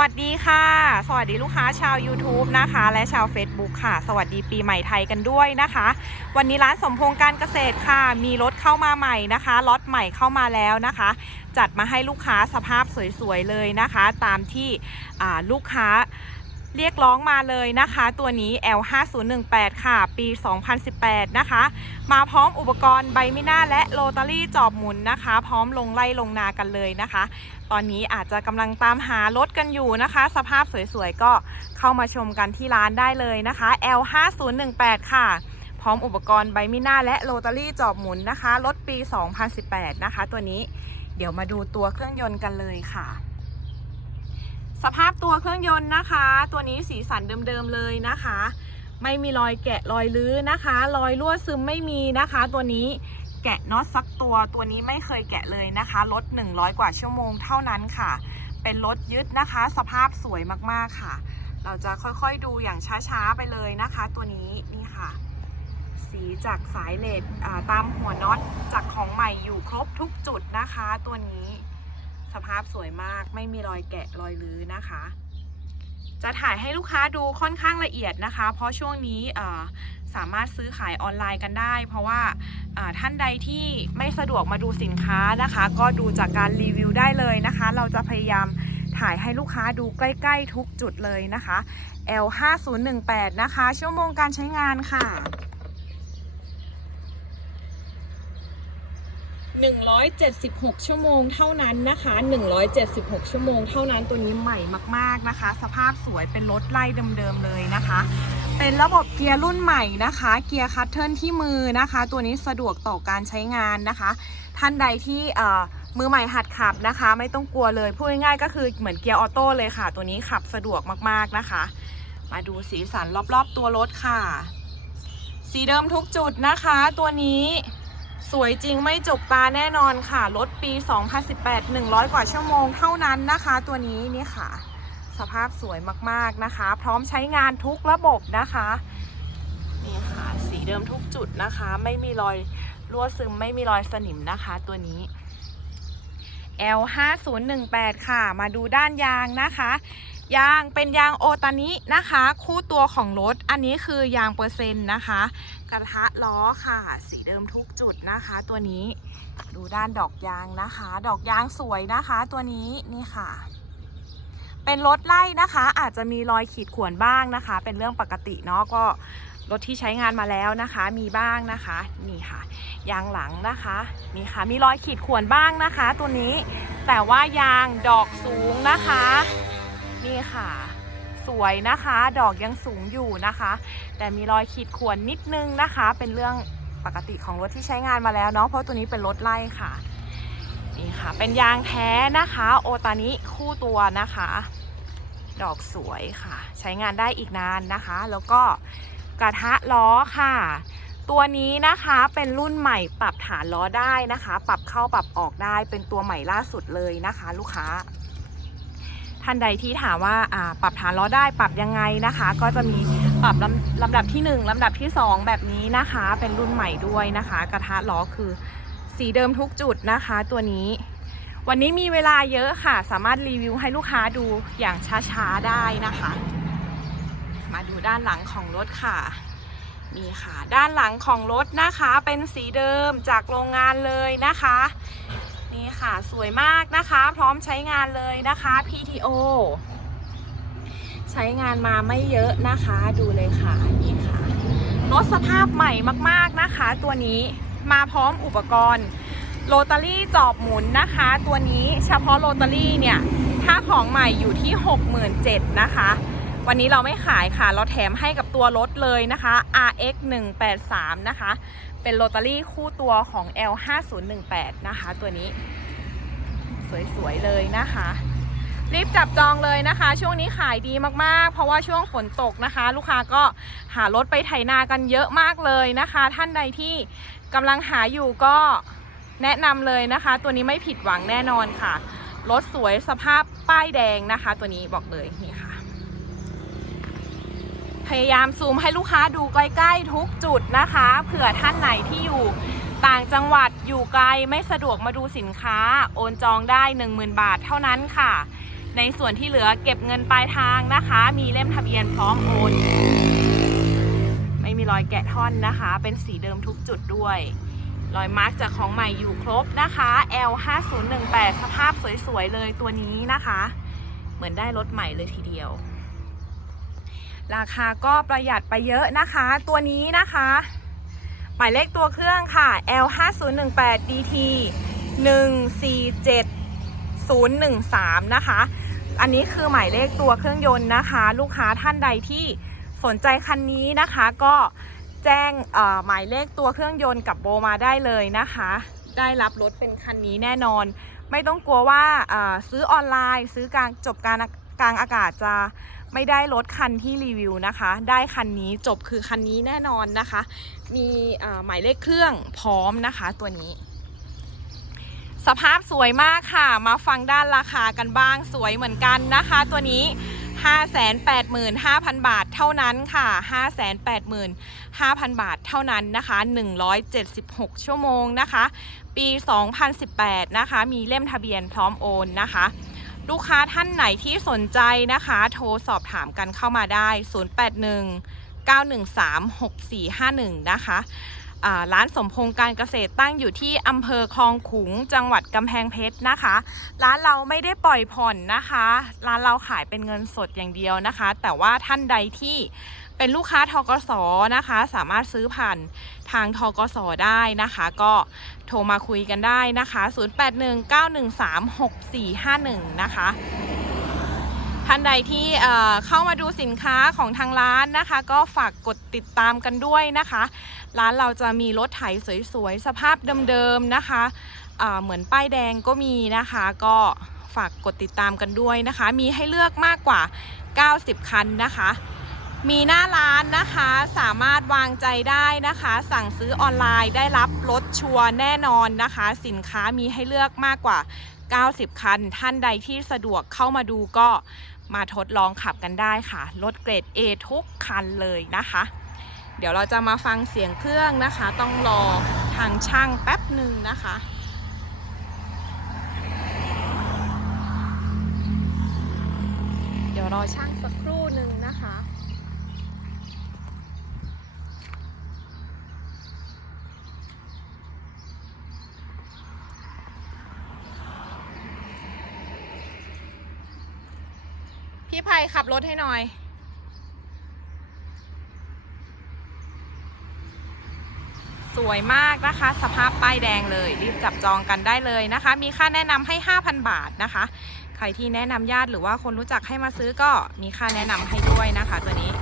วัสดีค่ะ สวัสดีลูกค้าชาว YouTube นะคะ และชาว Facebook ค่ะ สวัสดีปีใหม่ไทยกันด้วยนะคะ วันนี้ร้านสมพงษ์การเกษตรค่ะ มีรถเข้ามาใหม่นะคะรถใหม่เข้ามาแล้วนะคะ จัดมาให้ลูกค้าสภาพสวยๆเลยนะคะ ตามที่ลูกค้า เรียกร้องมาเลยนะคะ ตัวนี้ L5018 ค่ะ ปี 2018 นะคะ มาพร้อมอุปกรณ์ใบมิน่าและโรตารี่จอบหมุนนะคะ พร้อมลงไล่ลงนากันเลยนะคะ ตอนนี้อาจจะกำลังตามหารถกันอยู่นะคะ สภาพสวยๆ ก็เข้ามาชมกันที่ร้านได้เลยนะคะ L5018 ค่ะพร้อมอุปกรณ์ใบมิน่าและโรตารี่จอบหมุนนะคะ รถปี 2018 นะคะ ตัวนี้ เดี๋ยวมาดูตัวเครื่องยนต์กันเลยค่ะ สภาพตัวเครื่องยนต์นะคะ ตัวนี้สีสันเดิมๆเลยนะคะ ไม่มีรอยแกะรอยลื้อนะคะ รอยรั่วซึมไม่มีนะคะ ตัวนี้แกะน็อตซักตัวตัวนี้ไม่เคยแกะเลยนะคะรถ100 กว่าชั่วโมงเท่านั้นค่ะ เป็นรถยึดนะคะ สภาพสวยมากๆค่ะ เราจะค่อยๆดูอย่างช้าๆไปเลยนะคะ ตัวนี้นี่ค่ะ สีจากสายเลดตามหัวน็อตจากของใหม่อยู่ครบทุกจุดนะคะ ตัวนี้ สภาพสวยมาก ไม่มีรอยแกะรอยลื้อนะคะ จะถ่ายให้ลูกค้าดูค่อนข้างละเอียดนะคะ เพราะช่วงนี้สามารถซื้อขายออนไลน์กันได้ เพราะว่าอ่าท่านใดที่ไม่สะดวกมาดูสินค้านะคะ ก็ดูจากการรีวิวได้เลยนะคะ เราจะพยายามถ่ายให้ลูกค้าดูใกล้ ๆ ทุกจุดเลยนะคะ L5018 นะคะ ชั่วโมงการใช้งานค่ะ 176 ชั่วโมงเท่านั้นนะคะ 176 ชั่วโมง เท่านั้นตัวนี้ใหม่มากๆนะคะ สภาพสวยเป็นรถไล่เดิมๆเลยนะคะ เป็นระบบเกียร์รุ่นใหม่นะคะ เกียร์คัตเทิลที่มือนะคะ ตัวนี้สะดวกต่อการใช้งานนะคะ ท่านใดที่เอ่อมือใหม่หัดขับนะคะ ไม่ต้องกลัวเลยพูดง่ายๆก็คือเหมือนเกียร์ออโต้เลยค่ะ ตัวนี้ขับสะดวกมากๆนะคะ มาดูสีสันรอบๆตัวรถค่ะ สีเดิมทุกจุดนะคะ ตัวนี้ สวยจริงไม่จกตาแน่นอนค่ะ รถปี 2018 100 กว่าชั่วโมงเท่านั้นนะคะ ตัวนี้นี่ค่ะ สภาพสวยมากๆนะคะ พร้อมใช้งานทุกระบบนะคะนี่ค่ะสีเดิมทุกจุดนะคะ ไม่มีรอยรั่วซึมไม่มีรอยสนิมนะคะ ตัวนี้ L5018 ค่ะ มาดูด้านยางนะคะ ยางเป็นยางโอตานินะคะ คู่ตัวของรถ อันนี้คือยางเปอร์เซ็นต์นะคะ กระทะล้อค่ะ สีเดิมทุกจุดนะคะ ตัวนี้ดูด้านดอกยางนะคะ ดอกยางสวยนะคะ ตัวนี้นี่ค่ะ เป็นรถไล่นะคะ อาจจะมีรอยขีดข่วนบ้างนะคะ เป็นเรื่องปกติเนาะก็รถที่ใช้งานมาแล้วนะคะ มีบ้างนะคะนี่ค่ะ ยางหลังนะคะนี่ค่ะ มีรอยขีดข่วนบ้างนะคะ ตัวนี้แต่ว่ายางดอกสูงนะคะ นี่ค่ะ สวยนะคะ ดอกยังสูงอยู่นะคะ แต่มีรอยขีดข่วนนิดนึงนะคะ เป็นเรื่องปกติของรถที่ใช้งานมาแล้วเนาะ เพราะตัวนี้เป็นรถไล่ค่ะ นี่ค่ะ เป็นยางแท้นะคะ โอตานิคู่ตัวนะคะ ดอกสวยค่ะ ใช้งานได้อีกนานนะคะ แล้วก็กระทะล้อค่ะ ตัวนี้นะคะเป็นรุ่นใหม่ปรับฐานล้อได้นะคะ ปรับเข้าปรับออกได้เป็นตัวใหม่ล่าสุดเลยนะคะ ลูกค้า ท่านใดที่ถามว่าปรับฐานล้อได้ปรับยังไงนะคะ ก็จะมีปรับลำลำดับที่ 1ลำดับที่ 2 แบบนี้นะคะ เป็นรุ่นใหม่ด้วยนะคะ กระทะล้อคือสีเดิมทุกจุดนะคะ ตัวนี้ วันนี้มีเวลาเยอะค่ะ สามารถรีวิวให้ลูกค้าดูอย่างช้าๆได้นะคะ มาดูด้านหลังของรถค่ะนี่ค่ะ ด้านหลังของรถนะคะเป็นสีเดิมจากโรงงานเลยนะคะ นี่ค่ะสวยมากนะคะ พร้อมใช้งานเลยนะคะ PTO ใช้งานมาไม่เยอะนะคะ ดูเลยค่ะนี่ค่ะรถสภาพใหม่มากๆนะคะ ตัวนี้มาพร้อมอุปกรณ์โรตารี่จอบหมุนนะคะ ตัวนี้เฉพาะโรตารี่เนี่ย ถ้าของใหม่อยู่ที่ 67,000นะคะ วันนี้เราไม่ขายค่ะ เราแถมให้กับตัวรถเลยนะคะ RX 183นะคะ เป็นโรตารี่คู่ตัวของ L5018 นะคะ ตัวนี้ สวยๆเลยนะคะ รีบจับจองเลยนะคะ ช่วงนี้ขายดีมากๆ เพราะว่าช่วงฝนตกนะคะ ลูกค้าก็หารถไปไถนากันเยอะมากเลยนะคะ ท่านใดที่กำลังหาอยู่ก็แนะนำเลยนะคะ ตัวนี้ไม่ผิดหวังแน่นอนค่ะ รถสวยสภาพป้ายแดงนะคะ ตัวนี้บอกเลยนี่ค่ะ พยายามซูมให้ลูกค้าดูใกล้ๆทุกจุดนะคะเผื่อท่านไหนที่อยู่ต่างจังหวัดอยู่ไกลไม่สะดวกมาดูสินค้า โอนจองได้ 10,000 บาทเท่านั้นค่ะ ในส่วนที่เหลือเก็บเงินปลายทางนะคะ มีเล่มทะเบียนพร้อมโอน ไม่มีรอยแกะท่อนนะคะ เป็นสีเดิมทุกจุดด้วยรอยมาร์กจากของใหม่อยู่ครบนะคะ L 5 0 1 8 สภาพสวยๆเลยตัวนี้นะคะ เหมือนได้รถใหม่เลยทีเดียว ราคาก็ประหยัดไปเยอะนะคะ ตัวนี้นะคะ หมายเลขตัวเครื่องค่ะ L 5 0 1 8 DT 147013 นะคะ อันนี้คือหมายเลขตัวเครื่องยนต์นะคะ ลูกค้าท่านใดที่สนใจคันนี้นะคะก็แจ้งหมายเลขตัวเครื่องยนต์กับโบมาได้เลยนะคะ ได้รับรถเป็นคันนี้แน่นอน ไม่ต้องกลัวว่าซื้อออนไลน์ ซื้อกลางจบการ กลางอากาศจะไม่ได้รถคันที่รีวิวนะคะ ได้คันนี้จบคือคันนี้แน่นอนนะคะ มีหมายเลขเครื่องพร้อมนะคะตัวนี้ สภาพสวยมากค่ะ มาฟังด้านราคากันบ้างสวยเหมือนกันนะคะ ตัวนี้585,000 บาทเท่านั้นค่ะ 585,000 บาทเท่านั้นนะคะ 176 ชั่วโมงนะคะ ปี 2018 นะคะ มีเล่มทะเบียนพร้อมโอนนะคะ ลูกค้าท่านไหนที่สนใจนะคะ โทรสอบถามกันเข้ามาได้ 081 913 6451 นะคะ ร้านสมพงษ์การเกษตรตั้งอยู่ที่อำเภอคลองขุงจังหวัดกำแพงเพชรนะคะ ร้านเราไม่ได้ปล่อยผ่อนนะคะ ร้านเราขายเป็นเงินสดอย่างเดียวนะคะ แต่ว่าท่านใดที่เป็นลูกค้าทกสนะคะ สามารถซื้อผ่านทางทกสได้นะคะ ก็โทรมาคุยกันได้นะคะ 0819136451 นะคะ ท่านใดที่เข้ามาดูสินค้าของทางร้านนะคะ ก็ฝากกดติดตามกันด้วยนะคะ ร้านเราจะมีรถไถสวยๆ สภาพเดิมๆนะคะเหมือนป้ายแดงก็มีนะคะ ก็ฝากกดติดตามกันด้วยนะคะ มีให้เลือกมากกว่า 90 คันนะคะ มีหน้าร้านนะคะสามารถวางใจได้นะคะ สั่งซื้อออนไลน์ได้รับรถชัวร์แน่นอนนะคะ สินค้ามีให้เลือกมากกว่า 90 คัน ท่านใดที่สะดวกเข้ามาดูก็ มาทดลองขับกันได้ค่ะ รถเกรด A ทุกคันเลยนะคะ เดี๋ยวเราจะมาฟังเสียงเครื่องนะคะ ต้องรอทางช่างแป๊บหนึ่งนะคะเดี๋ยวรอช่างสักครู่หนึ่งนะคะ พี่ภัยขับรถให้หน่อย สวยมากนะคะ สภาพป้ายแดงเลย รีบจับจองกันได้เลยนะคะ มีค่าแนะนำให้ 5,000 บาทนะคะ ใครที่แนะนำญาติหรือว่าคนรู้จักให้มาซื้อก็มีค่าแนะนำให้ด้วยนะคะตัวนี้